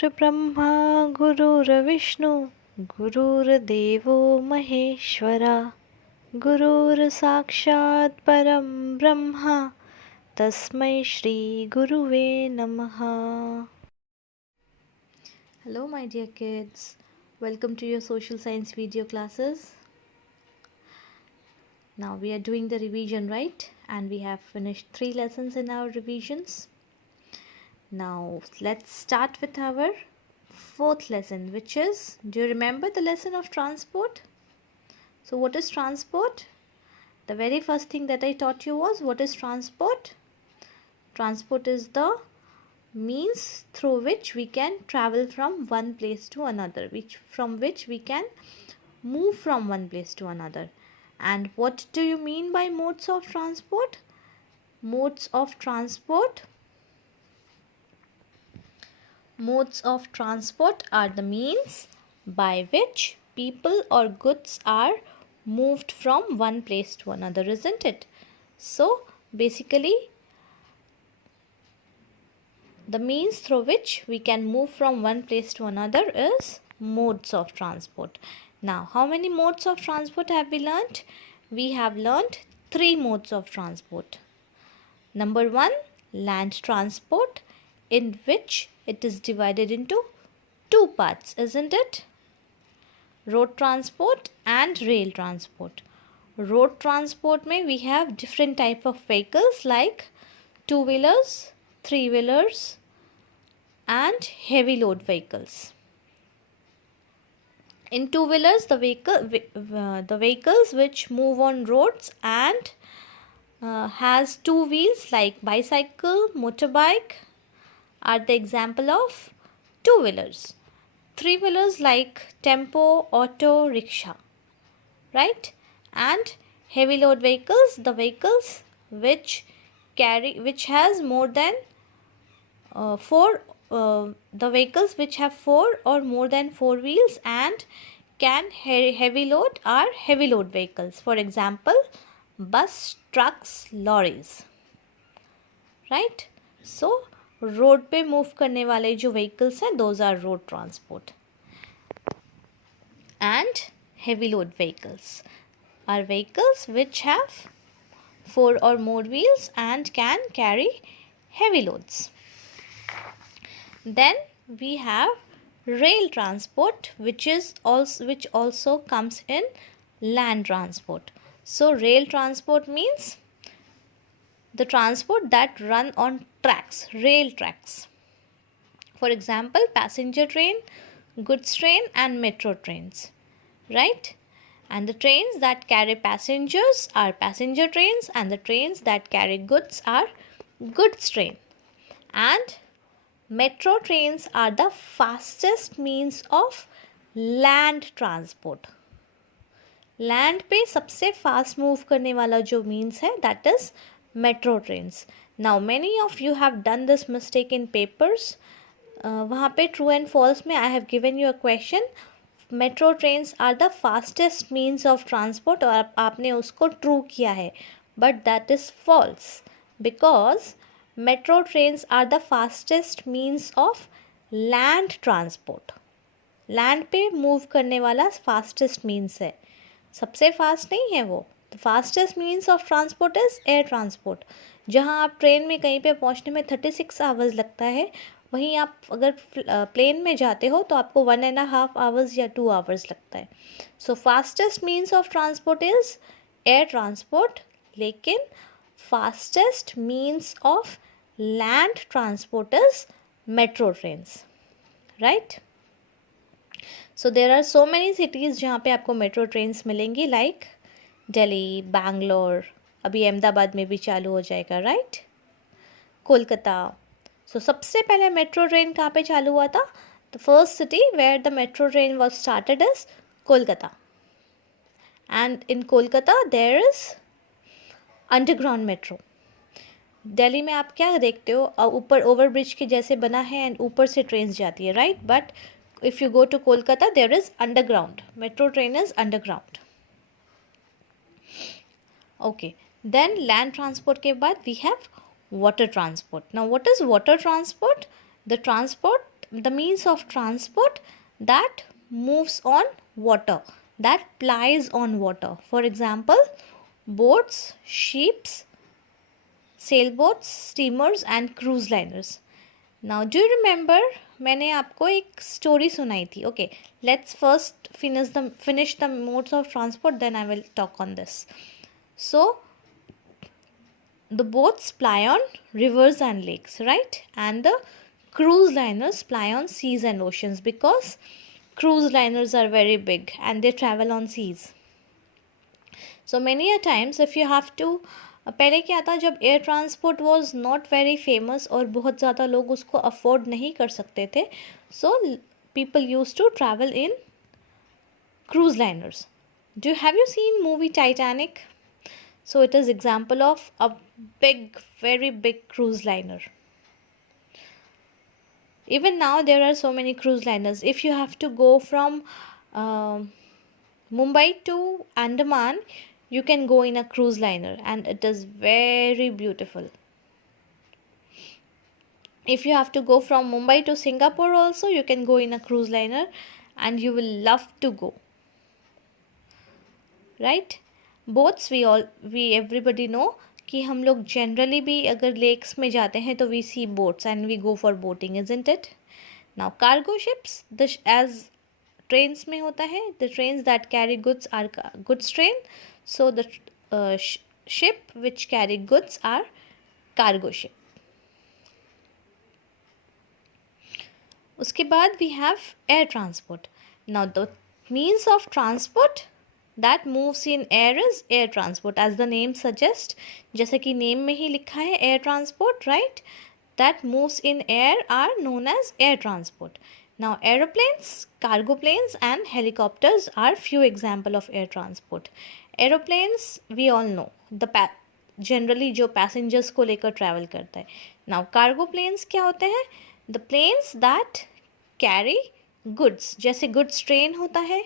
गुरुर्ब्रह्मा गुरुर्विष्णु गुरुर्देवो महेश्वरा गुरुर्साक्षात् परं ब्रह्मा तस्मै श्री गुरुवे नमः. Hello my dear kids, welcome to your social science video classes. Now we are doing the revision, right? And we have finished 3 lessons in our revisions. Now let's start with our 4th lesson, which is, do you remember the lesson of transport? So what is transport? The very first thing that I taught you was, what is transport? Transport is the means through which we can travel from one place to another, from which we can move from one place to another. And what do you mean by modes of transport? Modes of transport are the means by which people or goods are moved from one place to another, isn't it? So basically, the means through which we can move from one place to another is modes of transport. Now, how many modes of transport have we learnt? We have learnt 3 modes of transport. Number 1, land transport, in which it is divided into 2 parts, isn't it? Road transport and rail transport. Road transport mein we have different type of vehicles like 2-wheelers, 3-wheelers and heavy load vehicles. In 2-wheelers, the vehicles which move on roads and has 2 wheels like bicycle, motorbike are the example of 2-wheelers. 3-wheelers like tempo, auto, rickshaw, right? And heavy load vehicles, the vehicles which has more than 4 the vehicles which have 4 or more than 4 wheels and can heavy load are heavy load vehicles. For example, bus, trucks, lorries, right? So road पे move करने वाले जो vehicles हैं, those are road transport. And heavy load vehicles are vehicles which have 4 or more wheels and can carry heavy loads. Then we have rail transport, which also comes in land transport. So rail transport means the transport that run on tracks, rail tracks. For example, passenger train, goods train and metro trains, right? And the trains that carry passengers are passenger trains and the trains that carry goods are goods train. And metro trains are the fastest means of land transport. Land पे सबसे fast move करने वाला जो means है, that is metro trains. Now many of you have done this mistake in papers. वहाँ पे true and false में I have given you a question. Metro trains are the fastest means of transport और आपने उसको true किया है. But that is false because metro trains are the fastest means of land transport. Land पे move करने वाला fastest means है. सबसे fast नहीं है वो. The fastest means of transport is air transport. जहाँ आप ट्रेन में कहीं पे पहुँचने में 36 आवर्स लगता है, वहीं आप अगर प्लेन में जाते हो तो आपको 1.5 आवर्स या 2 आवर्स लगता है. So fastest means of transport is air transport, लेकिन fastest means of land transport is metro trains, right? So there are so many cities जहाँ पे आपको मेट्रो ट्रेन्स मिलेंगी, लाइक दिल्ली, बैंगलोर, अभी अहमदाबाद में भी चालू हो जाएगा, राइट? कोलकाता. सो सबसे पहले मेट्रो ट्रेन कहाँ पे चालू हुआ था? The first city where the metro train was started is Kolkata. And in Kolkata there is underground metro. Delhi में आप क्या देखते हो, ऊपर ओवरब्रिज के जैसे बना है एंड ऊपर से ट्रेन जाती है, right? But if you go to Kolkata there is underground metro train is underground. Okay, then land transport के बाद we have water transport. Now what is water transport? The transport the means of transport that moves on water, that plies on water. For example, boats, ships, sailboats, steamers and cruise liners. Now do you remember मैंने आपको एक story सुनाई थी. Okay, let's first finish the modes of transport, then I will talk on this. So the boats ply on rivers and lakes, right? And the cruise liners ply on seas and oceans, because cruise liners are very big and they travel on seas. So many a times if you have to, पहले क्या था, जब air transport was not very famous और बहुत ज़्यादा लोग उसको afford नहीं कर सकते थे, so people use to travel in cruise liners. Have you seen movie Titanic? So it is example of a big, very big cruise liner. Even now there are so many cruise liners. If you have to go from Mumbai to Andaman, you can go in a cruise liner and it is very beautiful. If you have to go from Mumbai to Singapore also, you can go in a cruise liner and you will love to go. Right? Boats, we everybody know कि हम लोग generally भी अगर lakes में जाते हैं तो we see boats and we go for boating, isn't it? Now cargo ships, as trains में होता है, the trains that carry goods are goods train. So the ship which carry goods are cargo ship. उसके बाद we have air transport. Now the means of transport that moves in air is air transport, as the name suggests. जैसे कि name में ही लिखा है air transport, right? That moves in air are known as air transport. Now aeroplanes, cargo planes and helicopters are few example of air transport. Aeroplanes we all know, the generally जो passengers को लेकर travel करता है. Now cargo planes क्या होते हैं? The planes that carry goods. जैसे goods train होता है,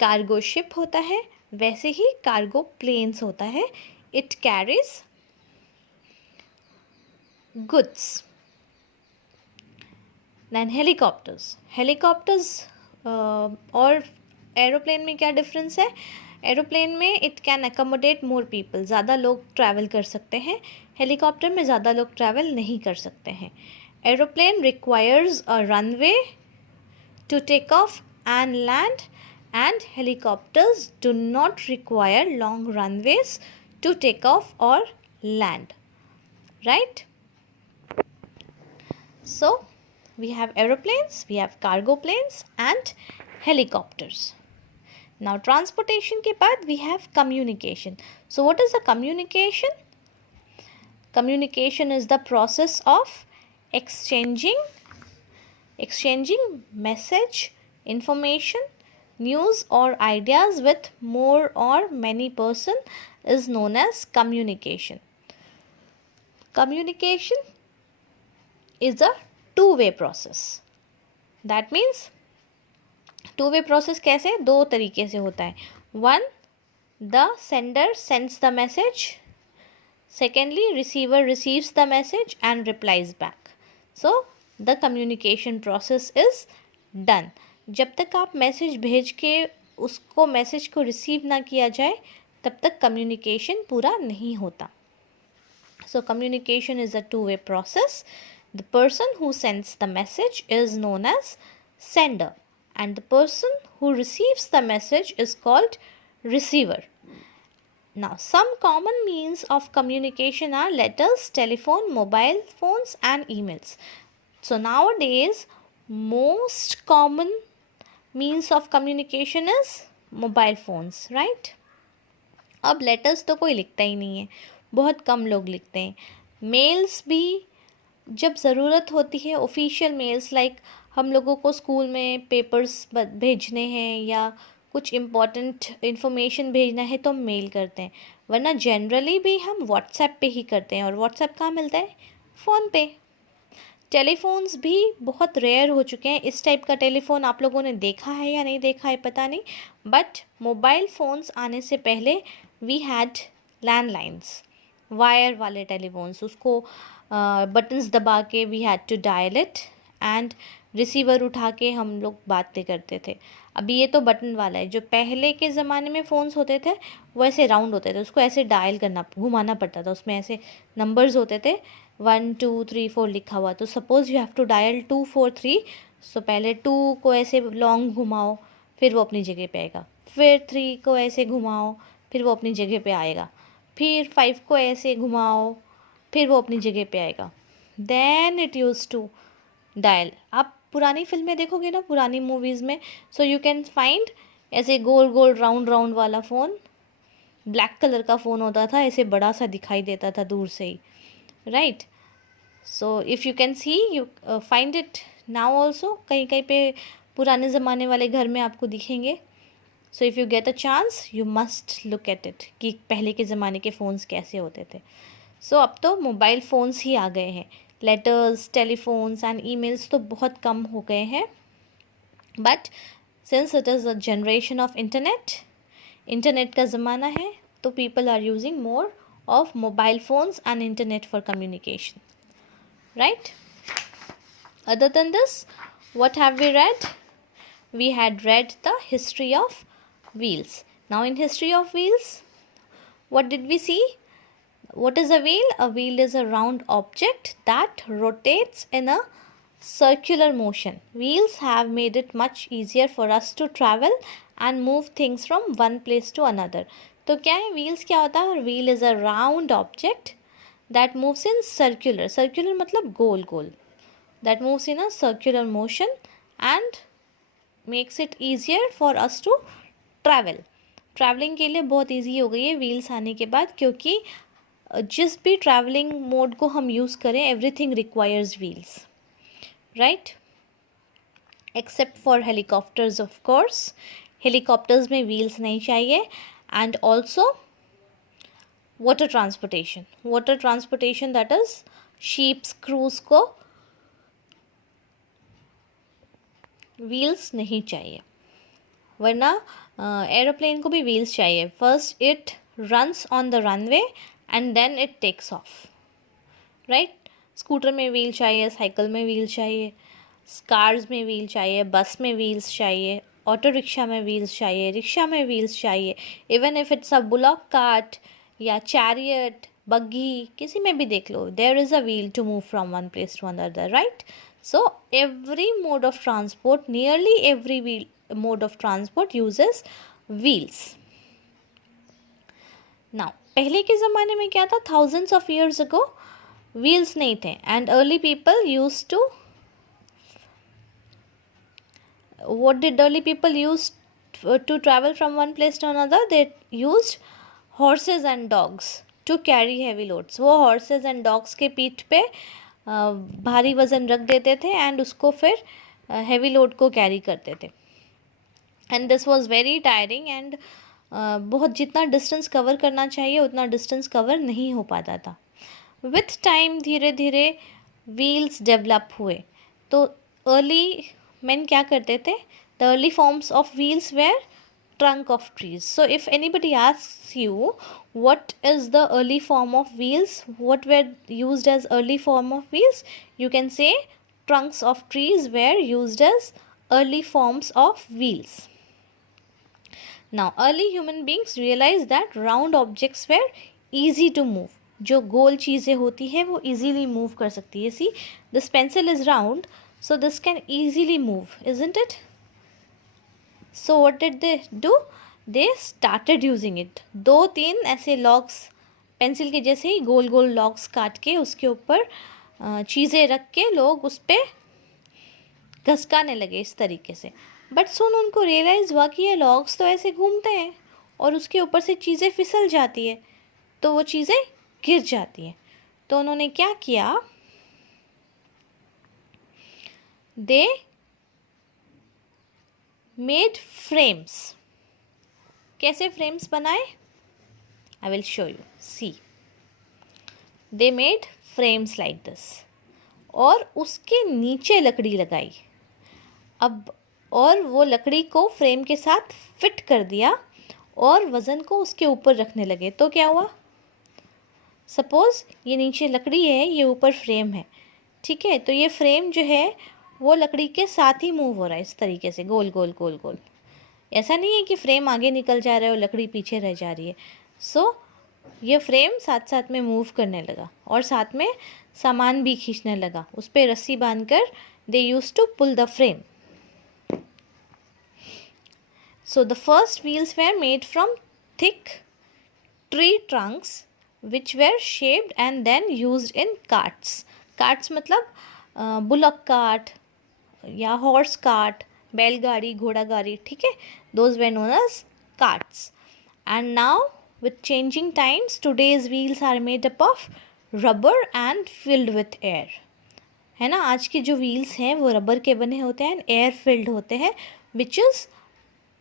cargo ship होता है, वैसे ही cargo planes होता है. It carries goods. Then helicopters. और aeroplane में क्या difference है? Aeroplane में it can accommodate more people. ज़्यादा लोग travel कर सकते हैं. Helicopter में ज़्यादा लोग travel नहीं कर सकते हैं. Aeroplane requires a runway to take off and land, and helicopters do not require long runways to take off or land. Right? So we have aeroplanes, we have cargo planes and helicopters. Now transportation के बाद we have communication. So what is the communication? Communication is the process of exchanging message, information, news or ideas with more or many person is known as communication. Communication is a two-way process. That means two-way process कैसे? दो तरीके से होता है. One, the sender sends the message. Secondly, receiver receives the message and replies back. So the communication process is done. जब तक आप message भेज के उसको मैसेज को रिसीव ना किया जाए तब तक कम्युनिकेशन पूरा नहीं होता. So communication is a two-way process. The person who sends the message is known as sender and the person who receives the message is called receiver. Now some common means of communication are letters, telephone, mobile phones and emails. So nowadays most common means of communication is mobile phones, right? अब letters तो कोई लिखता ही नहीं है, बहुत कम लोग लिखते हैं. मेल्स भी जब ज़रूरत होती है, ऑफिशियल मेल्स लाइक हम लोगों को स्कूल में पेपर्स भेजने हैं या कुछ इम्पॉर्टेंट इन्फॉर्मेशन भेजना है तो हम मेल करते हैं, वरना जनरली भी हम व्हाट्सएप पे ही करते हैं. और व्हाट्सएप कहाँ मिलता है? फ़ोन पे. टेलीफोन्स भी बहुत रेयर हो चुके हैं. इस टाइप का टेलीफोन आप लोगों ने देखा है या नहीं देखा है पता नहीं, बट मोबाइल फ़ोन्स आने से पहले वी हैड लैंडलाइंस, वायर वाले टेलीफोन्स. उसको बटन्स दबा के we had to dial it and receiver उठा के हम लोग बातें करते थे। अभी ये तो बटन वाला है। जो पहले के ज़माने में फ़ोन्स होते थे वो ऐसे राउंड होते थे, उसको ऐसे डायल करना, घुमाना पड़ता था, उसमें ऐसे नंबर्स होते थे 1 2 3 4 लिखा हुआ। तो suppose you have to dial 2 4 3, so पहले 2 को ऐसे लॉन्ग घुमाओ, फिर वो अपनी जगह पे आएगा, फिर 3 को ऐसे घुमाओ, फिर वो अपनी जगह पे आएगा, फिर 5 को ऐसे घुमाओ, फिर वो अपनी जगह पे आएगा। Then it use to dial. आप पुरानी फिल्में देखोगे ना, पुरानी मूवीज़ में, सो यू कैन फाइंड ऐसे गोल गोल राउंड राउंड वाला फ़ोन, ब्लैक कलर का फ़ोन होता था, ऐसे बड़ा सा दिखाई देता था दूर से ही, right. So if you can see, you find it now also, कहीं कहीं पे पुराने ज़माने वाले घर में आपको दिखेंगे। सो if you get a chance you must look at it कि पहले के ज़माने के फ़ोन्स कैसे होते थे। सो अब तो मोबाइल फ़ोन्स ही आ गए हैं। लेटर्स, टेलीफोन्स एंड ईमेल्स तो बहुत कम हो गए हैं, but since it is a generation of internet का ज़माना है, तो people are using more of mobile phones and internet for communication, right. Other than this, what have we read? We had read the history of wheels. Now in history of wheels, what did we see? What is a wheel? A wheel is a round object that rotates in a circular motion. Wheels have made it much easier for us to travel and move things from one place to another. तो क्या है wheels? क्या होता है? Wheel is a round object that moves in circular मतलब गोल गोल, that moves in a circular motion and makes it easier for us to travel. Travelling के लिए बहुत ईजी हो गई है व्हील्स आने के बाद, क्योंकि जिस भी ट्रैवलिंग मोड को हम यूज़ करें, everything requires wheels, right, except for helicopters of course. Helicopters में व्हील्स नहीं चाहिए। And also water transportation that is ships, cruise को व्हील्स नहीं चाहिए, वरना एरोप्लेन को भी व्हील्स चाहिए। First it runs on the runway and then it takes off, right. Scooter में व्हील चाहिए, साइकिल में व्हील चाहिए, कार्स में व्हील चाहिए, बस में व्हील्स चाहिए, ऑटो रिक्शा में व्हील्स चाहिए, रिक्शा में व्हील्स चाहिए, even if it's a bullock cart या चैरियट, बग्गी, किसी में भी देख लो, there is a wheel to move from one place to another, right. So every mode of transport, nearly every mode of transport uses wheels. Now पहले के ज़माने में क्या था? Thousands of years ago wheels नहीं थे, and early people used to, what did early people use to travel from one place to another? They used horses and dogs to carry heavy loads. वो horses and dogs के पीठ पे भारी वज़न रख देते थे एंड उसको फिर हैवी लोड को कैरी करते थे। And this was very tiring and बहुत जितना डिस्टेंस कवर करना चाहिए उतना डिस्टेंस कवर नहीं हो पाता था। विथ टाइम धीरे धीरे व्हील्स डेवलप हुए। तो अर्ली मैन क्या करते थे? The early forms of wheels were trunk of trees. So if anybody asks you what is the early form of wheels, what were used as early form of wheels, you can say trunks of trees were used as early forms of wheels. Now early human beings realized that round objects were easy to move. जो गोल चीज़ें होती है वो easily move कर सकती है. See, this pencil is round, so this can easily move, isn't it? So what did they do? They started using it. 2-3 ऐसे locks, pencil के जैसे ही गोल गोल लॉक्स काट के उसके ऊपर चीज़ें रख के लोग उस पर घसकाने लगे इस तरीके से। बट सुन उनको रियलाइज़ हुआ कि ये लॉक्स तो ऐसे घूमते हैं और उसके ऊपर से चीज़ें फिसल जाती है, तो वो चीज़ें गिर जाती हैं। तो उन्होंने क्या किया? They made frames. कैसे फ्रेम्स बनाए? I will show you. See, they made frames like this और उसके नीचे लकड़ी लगाई। अब और वो लकड़ी को फ्रेम के साथ फिट कर दिया और वज़न को उसके ऊपर रखने लगे। तो क्या हुआ? सपोज़ ये नीचे लकड़ी है, ये ऊपर फ्रेम है, ठीक है। तो ये फ्रेम जो है वो लकड़ी के साथ ही मूव हो रहा है, इस तरीके से गोल गोल गोल गोल। ऐसा नहीं है कि फ्रेम आगे निकल जा रहा है और लकड़ी पीछे रह जा रही है। सो ये फ्रेम साथ साथ में मूव करने लगा और साथ में सामान भी खींचने लगा। उस पर रस्सी बांधकर they used to pull the frame. So the first wheels were made from thick tree trunks which were shaped and then used in carts. Carts मतलब बुलक कार्ट या हॉर्स कार्ट, बैलगाड़ी, घोड़ा गाड़ी, ठीक है, those were known as carts. And now with changing times, today's wheels are made up of rubber and filled with air. है ना, आज के जो व्हील्स हैं वो रबर के बने होते हैं, एयर फिल्ड होते हैं, which is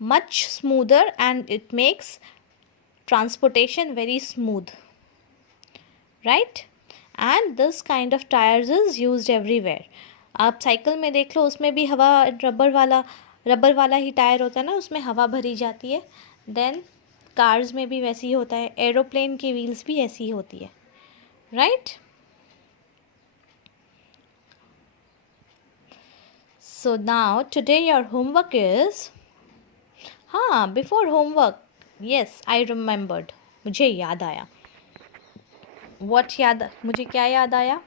much smoother and it makes transportation very smooth, right? And this kind of tires is used everywhere. आप साइकिल में देख लो, उसमें भी हवा रबर वाला ही टायर होता है ना, उसमें हवा भरी जाती है। देन कार्स में भी वैसे ही होता है, एरोप्लेन की व्हील्स भी ऐसी ही होती है, right? So now today your homework is, हाँ, before homework, yes I remembered, मुझे याद आया। मुझे क्या याद आया?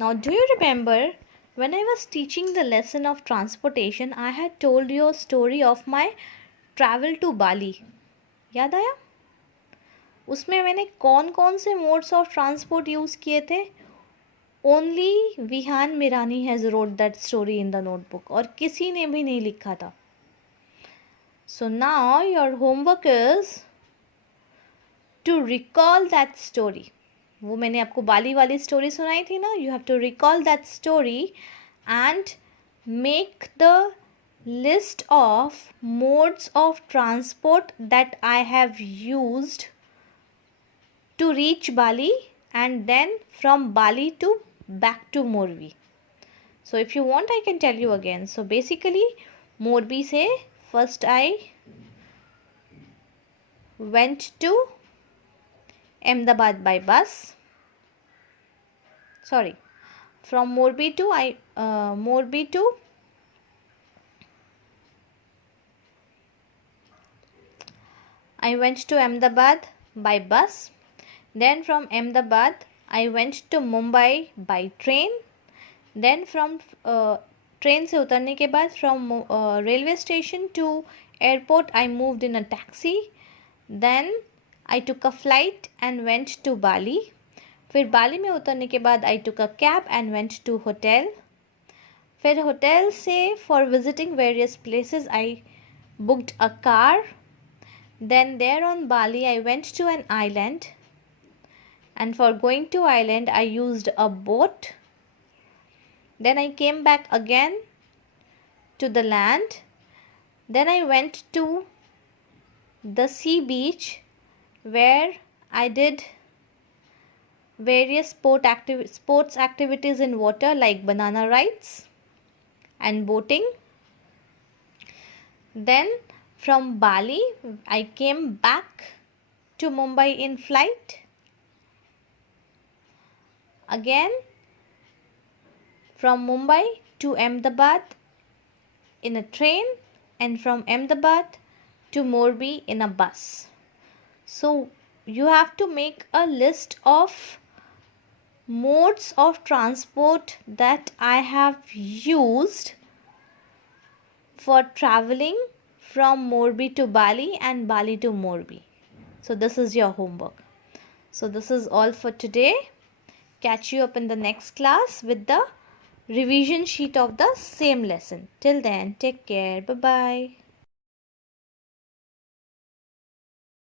Now do you remember when I was teaching the lesson of transportation, I had told you a story of my travel to Bali. याद आया? उसमें मैंने कौन कौन से मोड्स ऑफ ट्रांसपोर्ट यूज़ किए थे? Only Vihaan Mirani has wrote that story in the notebook, और किसी ने भी नहीं लिखा था। So now your homework is to recall that story. वो मैंने आपको बाली वाली स्टोरी सुनाई थी ना, you have to recall that story and make the list of modes of transport that I have used to reach Bali and then from Bali to back to Morbi. So if you want I can tell you again. So basically Morbi से first I went to Ahmedabad by bus. Sorry, from Morbi to I went to Ahmedabad by bus. Then from Ahmedabad I went to Mumbai by train. Then from train से उतरने के बाद from railway station to airport I moved in a taxi. Then I took a flight and went to Bali. फिर बाली में उतरने के बाद I took a cab and went to hotel. फिर होटल से for visiting various places I booked a car. Then there on Bali I went to an island. And for going to island I used a boat. Then I came back again to the land. Then I went to the sea beach where I did various sports activities in water like banana rides and boating. Then from Bali I came back to Mumbai in flight. Again from Mumbai to Ahmedabad in a train, and from Ahmedabad to Morbi in a bus. So you have to make a list of modes of transport that I have used for traveling from Morbi to Bali and Bali to Morbi. So this is your homework. So this is all for today. Catch you up in the next class with the revision sheet of the same lesson. Till then, take care. Bye-bye.